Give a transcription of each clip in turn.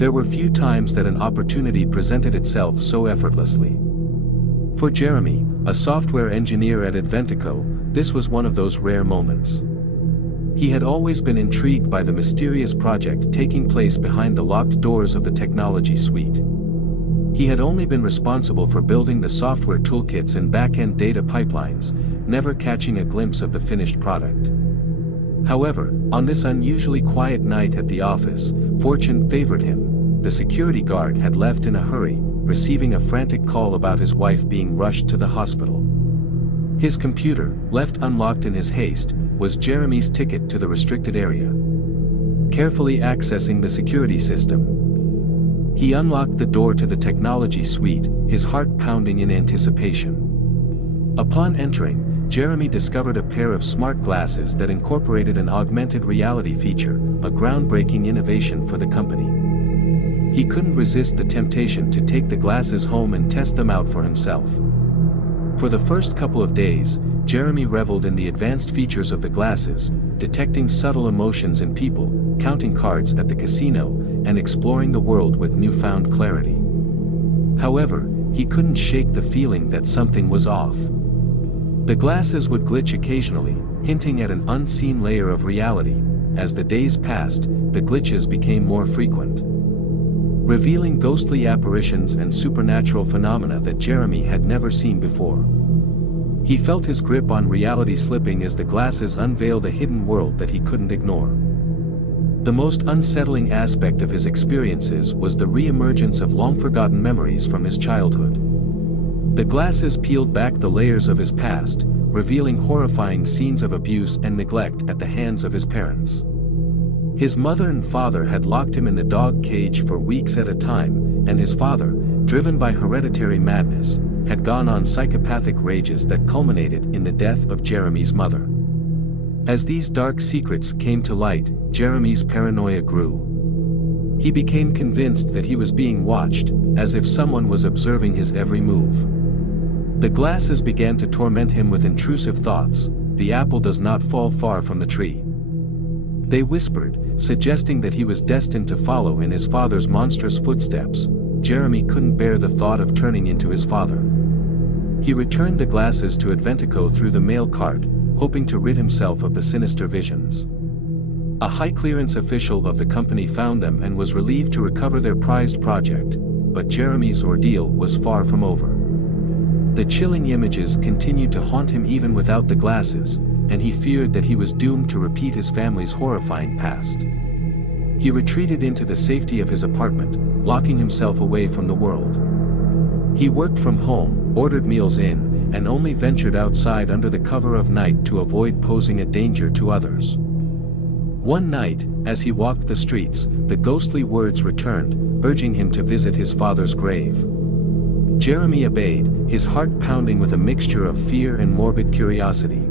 There were few times that an opportunity presented itself so effortlessly. For Jeremy, a software engineer at Adventico, this was one of those rare moments. He had always been intrigued by the mysterious project taking place behind the locked doors of the technology suite. He had only been responsible for building the software toolkits and back-end data pipelines, never catching a glimpse of the finished product. However, on this unusually quiet night at the office, fortune favored him. The security guard had left in a hurry, receiving a frantic call about his wife being rushed to the hospital. His computer, left unlocked in his haste, was Jeremy's ticket to the restricted area. Carefully accessing the security system, he unlocked the door to the technology suite, his heart pounding in anticipation. Upon entering, Jeremy discovered a pair of smart glasses that incorporated an augmented reality feature, a groundbreaking innovation for the company. He couldn't resist the temptation to take the glasses home and test them out for himself. For the first couple of days, Jeremy reveled in the advanced features of the glasses, detecting subtle emotions in people, counting cards at the casino, and exploring the world with newfound clarity. However, he couldn't shake the feeling that something was off. The glasses would glitch occasionally, hinting at an unseen layer of reality. As the days passed, the glitches became more frequent, revealing ghostly apparitions and supernatural phenomena that Jeremy had never seen before. He felt his grip on reality slipping as the glasses unveiled a hidden world that he couldn't ignore. The most unsettling aspect of his experiences was the re-emergence of long-forgotten memories from his childhood. The glasses peeled back the layers of his past, revealing horrifying scenes of abuse and neglect at the hands of his parents. His mother and father had locked him in the dog cage for weeks at a time, and his father, driven by hereditary madness, had gone on psychopathic rages that culminated in the death of Jeremy's mother. As these dark secrets came to light, Jeremy's paranoia grew. He became convinced that he was being watched, as if someone was observing his every move. The glasses began to torment him with intrusive thoughts. The apple does not fall far from the tree. They whispered, suggesting that he was destined to follow in his father's monstrous footsteps. Jeremy couldn't bear the thought of turning into his father. He returned the glasses to Adventico through the mail cart, hoping to rid himself of the sinister visions. A high-clearance official of the company found them and was relieved to recover their prized project, but Jeremy's ordeal was far from over. The chilling images continued to haunt him even without the glasses, and he feared that he was doomed to repeat his family's horrifying past. He retreated into the safety of his apartment, locking himself away from the world. He worked from home, ordered meals in, and only ventured outside under the cover of night to avoid posing a danger to others. One night, as he walked the streets, the ghostly words returned, urging him to visit his father's grave. Jeremy obeyed, his heart pounding with a mixture of fear and morbid curiosity.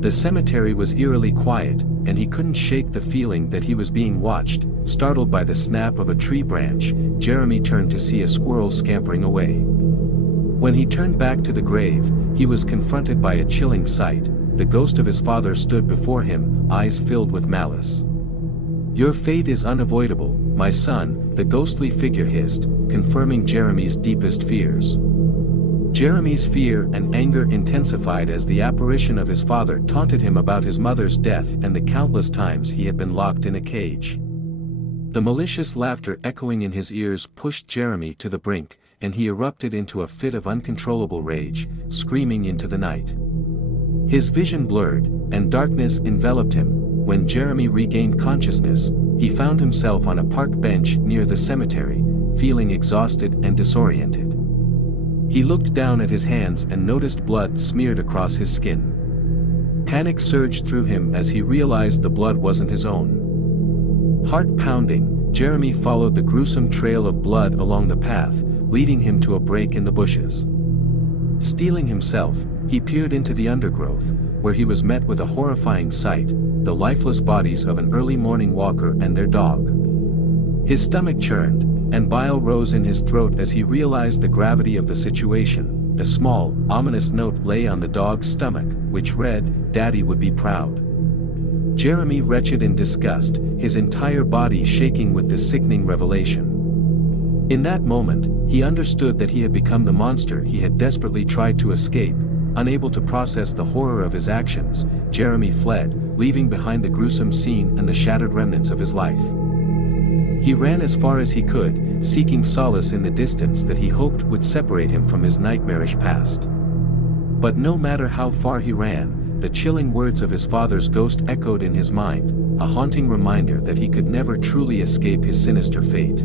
The cemetery was eerily quiet, and he couldn't shake the feeling that he was being watched. Startled by the snap of a tree branch, Jeremy turned to see a squirrel scampering away. When he turned back to the grave, he was confronted by a chilling sight. The ghost of his father stood before him, eyes filled with malice. "Your fate is unavoidable, my son," the ghostly figure hissed, confirming Jeremy's deepest fears. Jeremy's fear and anger intensified as the apparition of his father taunted him about his mother's death and the countless times he had been locked in a cage. The malicious laughter echoing in his ears pushed Jeremy to the brink, and he erupted into a fit of uncontrollable rage, screaming into the night. His vision blurred, and darkness enveloped him. When Jeremy regained consciousness, he found himself on a park bench near the cemetery, feeling exhausted and disoriented. He looked down at his hands and noticed blood smeared across his skin. Panic surged through him as he realized the blood wasn't his own. Heart pounding, Jeremy followed the gruesome trail of blood along the path, leading him to a break in the bushes. Steeling himself, he peered into the undergrowth, where he was met with a horrifying sight: the lifeless bodies of an early morning walker and their dog. His stomach churned, and bile rose in his throat as he realized the gravity of the situation. A small, ominous note lay on the dog's stomach, which read, "Daddy would be proud." Jeremy wretched in disgust, his entire body shaking with this sickening revelation. In that moment, he understood that he had become the monster he had desperately tried to escape. Unable to process the horror of his actions, Jeremy fled, leaving behind the gruesome scene and the shattered remnants of his life. He ran as far as he could, seeking solace in the distance that he hoped would separate him from his nightmarish past. But no matter how far he ran, the chilling words of his father's ghost echoed in his mind, a haunting reminder that he could never truly escape his sinister fate.